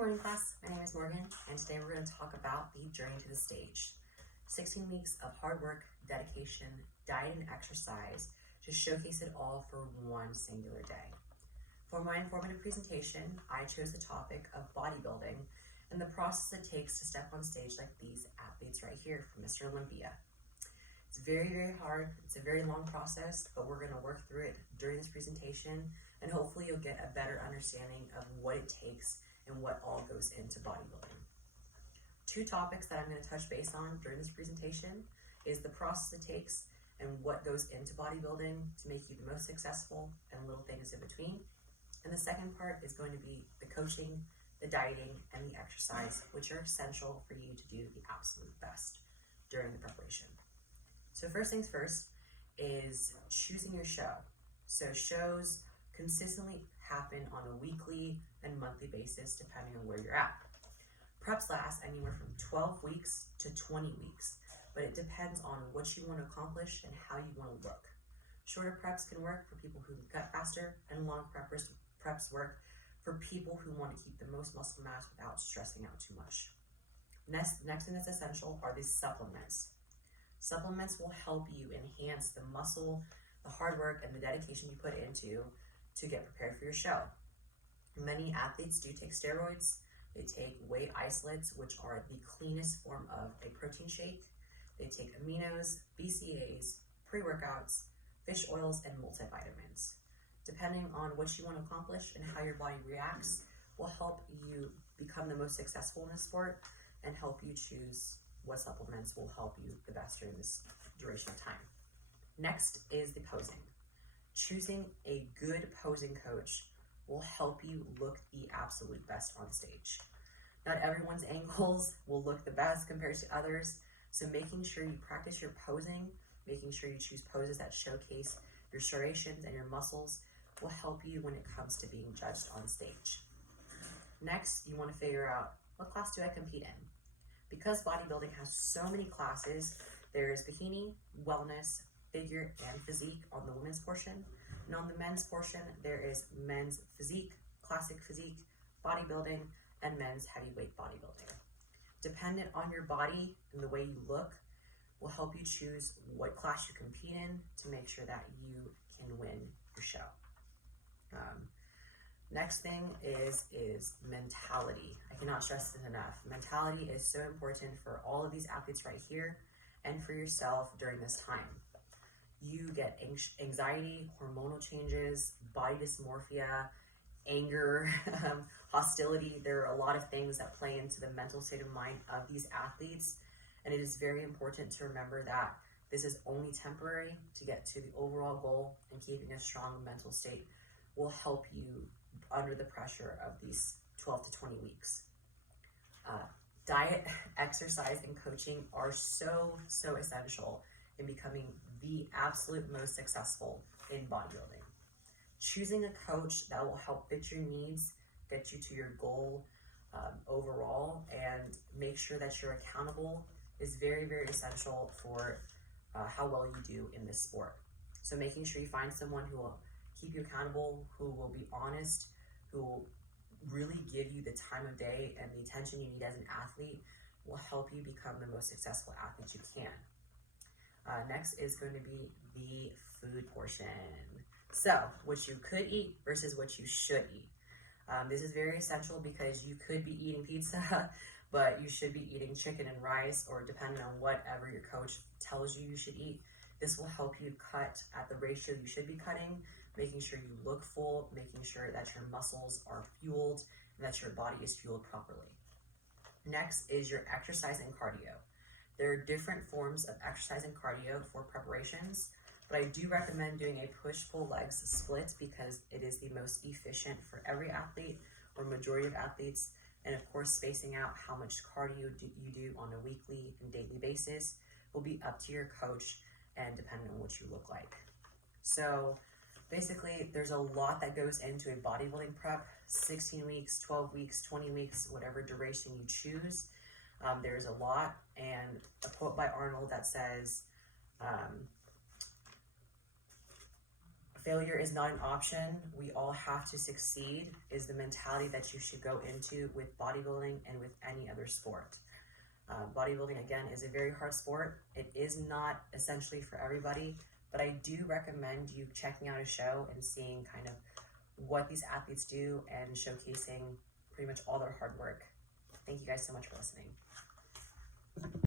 morning, class. My name is Morgan, and today we're going to talk about the journey to the stage. 16 weeks of hard work, dedication, diet, and exercise to showcase it all for one singular day. For my informative presentation, I chose the topic of bodybuilding and the process it takes to step on stage like these athletes right here from Mr. Olympia. It's very, very hard. It's a very long process, but we're going to work through it during this presentation, and hopefully you'll get a better understanding of what it takes and what all goes into bodybuilding. Two topics that I'm going to touch base on during this presentation is the process it takes and what goes into bodybuilding to make you the most successful, and little things in between. And the second part is going to be the coaching, the dieting, and the exercise, which are essential for you to do the absolute best during the preparation. So first things first is choosing your show. So shows consistently happen on a weekly and monthly basis depending on where you're at. Preps last anywhere from 12 weeks to 20 weeks, but it depends on what you want to accomplish and how you want to look. Shorter preps can work for people who cut faster, and long preps work for people who want to keep the most muscle mass without stressing out too much. Next thing that's essential are these supplements. Supplements will help you enhance the muscle, the hard work, and the dedication you put into to get prepared for your show. Many athletes do take steroids. They take whey isolates, which are the cleanest form of a protein shake. They take aminos, BCAAs, pre-workouts, fish oils, and multivitamins. Depending on what you want to accomplish and how your body reacts will help you become the most successful in the sport and help you choose what supplements will help you the best during this duration of time. Next is the posing. Choosing a good posing coach will help you look the absolute best on stage. Not everyone's angles will look the best compared to others, so making sure you practice your posing, making sure you choose poses that showcase your striations and your muscles will help you when it comes to being judged on stage. Next, you want to figure out, what class do I compete in? Because bodybuilding has so many classes, there's bikini, wellness, figure, and physique on the women's portion. And on the men's portion, there is men's physique, classic physique, bodybuilding, and men's heavyweight bodybuilding. Dependent on your body and the way you look will help you choose what class you compete in to make sure that you can win your show. Next thing is mentality. I cannot stress it enough. Mentality is so important for all of these athletes right here and for yourself during this time. You get anxiety, hormonal changes, body dysmorphia, anger, hostility. There are a lot of things that play into the mental state of mind of these athletes, and it is very important to remember that this is only temporary. To get to the overall goal, and keeping a strong mental state will help you under the pressure of these 12 to 20 weeks. Diet, exercise, and coaching are so essential in becoming the absolute most successful in bodybuilding. Choosing a coach that will help fit your needs, get you to your goal overall, and make sure that you're accountable is very, very essential for how well you do in this sport. So making sure you find someone who will keep you accountable, who will be honest, who will really give you the time of day and the attention you need as an athlete will help you become the most successful athlete you can. Next is going to be the food portion. So, what you could eat versus what you should eat. This is very essential because you could be eating pizza, but you should be eating chicken and rice, or depending on whatever your coach tells you should eat. This will help you cut at the ratio you should be cutting, making sure you look full, making sure that your muscles are fueled, and that your body is fueled properly. Next is your exercise and cardio. There are different forms of exercise and cardio for preparations, but I do recommend doing a push-pull legs split because it is the most efficient for every athlete or majority of athletes, and of course spacing out how much cardio you do on a weekly and daily basis will be up to your coach and depending on what you look like. So basically, there's a lot that goes into a bodybuilding prep, 16 weeks, 12 weeks, 20 weeks, whatever duration you choose. There's a lot, and a quote by Arnold that says, Failure is not an option. We all have to succeed is the mentality that you should go into with bodybuilding and with any other sport. Bodybuilding, again, is a very hard sport. It is not essentially for everybody, but I do recommend you checking out a show and seeing kind of what these athletes do and showcasing pretty much all their hard work. Thank you guys so much for listening.